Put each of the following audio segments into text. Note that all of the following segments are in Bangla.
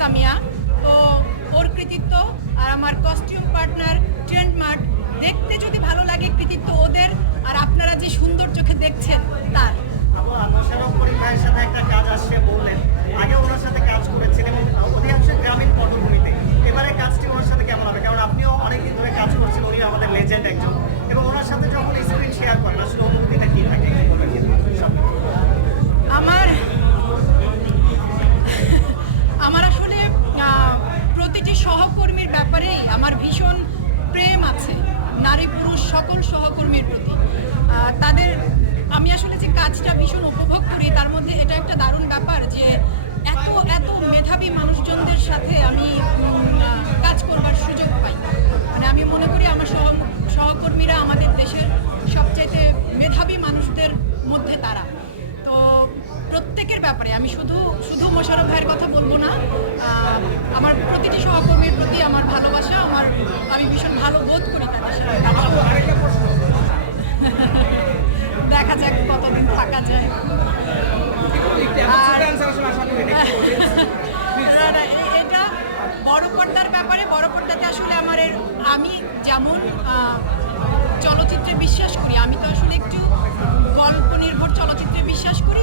সামিয়া। তো ওর কৃতিত্ব আর আমার কস্টিউম পার্টনার আমি আসলে যে কাজটা ভীষণ উপভোগ করি, তার মধ্যে এটা একটা দারুণ ব্যাপার যে এত এত মেধাবী মানুষজনদের সাথে আমি কাজ করবার সুযোগ পাই। মানে আমি মনে করি আমার সহ, সহকর্মীরা আমাদের দেশের সবচাইতে মেধাবী মানুষদের মধ্যে তারা। তো প্রত্যেকের ব্যাপারে আমি শুধু শুধু মোশারফ ভাইয়ের কথা বলব না আমার প্রতিটি সহকর্মীর প্রতি আমার ভালোবাসা, আমার, আমি ভীষণ ভালো বোধ করি তাদের সাথে। ব্যাপারে বড় পর্দাতে আসলে আমার আমি যেমন চলচ্চিত্রে বিশ্বাস করি, আমি তো আসলে একটু গল্প নির্ভর চলচ্চিত্রে বিশ্বাস করি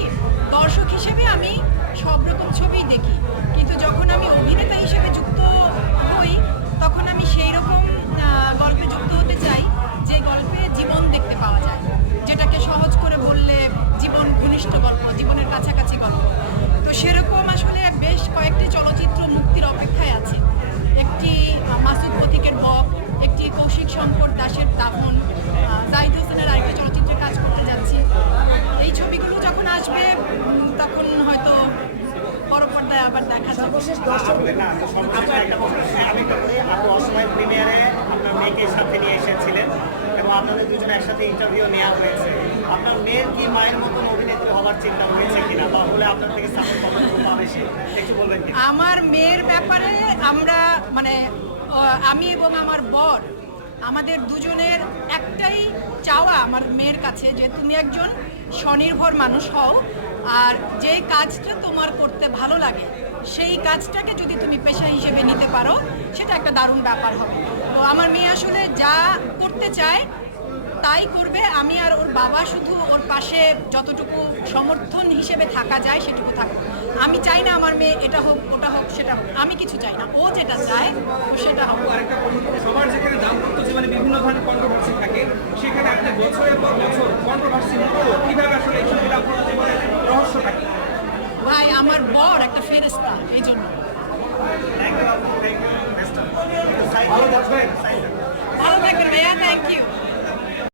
আবার দেখা সর্বশেষ দর্শক আপু অসময় প্রিমিয়ারে আপনার মেয়েকে সাথে নিয়ে এসেছিলেন এবং আপনাদের দুজনে একসাথে ইন্টারভিউ নেওয়া হয়েছে। আপনার মেয়ের কি মায়ের মতন অভিনেত্রী হওয়ার চিন্তা হয়েছে কিনা? বা বলে আপনার থেকে সাপোর্ট কতটুকু পাবে সে একটু বলবেন আমার মেয়ের ব্যাপারে আমরা মানে আমি এবং আমার বর আমাদের দুজনের একটাই চাওয়া আমার মেয়ের কাছে যে তুমি একজন স্বনির্ভর মানুষ হও, আর যেই কাজটা তোমার করতে ভালো লাগে, সেই কাজটাকে যদি তুমি পেশা হিসেবে নিতে পারো, সেটা একটা দারুণ ব্যাপার হবে। তো আমার মেয়ে আসলে যা করতে চায়, তাই করবে। আমি আর ওর বাবা শুধু ওর পাশে যতটুকু সমর্থন হিসেবে থাকা যায়, সেটুকু থাকব আমি চাই না আমার মেয়ে এটা হোক, ওটা হোক, সেটা হোক। আমি কিছু চাই না। ও যেটা চায়, সেটা হোক। আমার বর একটা ফেরেস্তা এই জন্য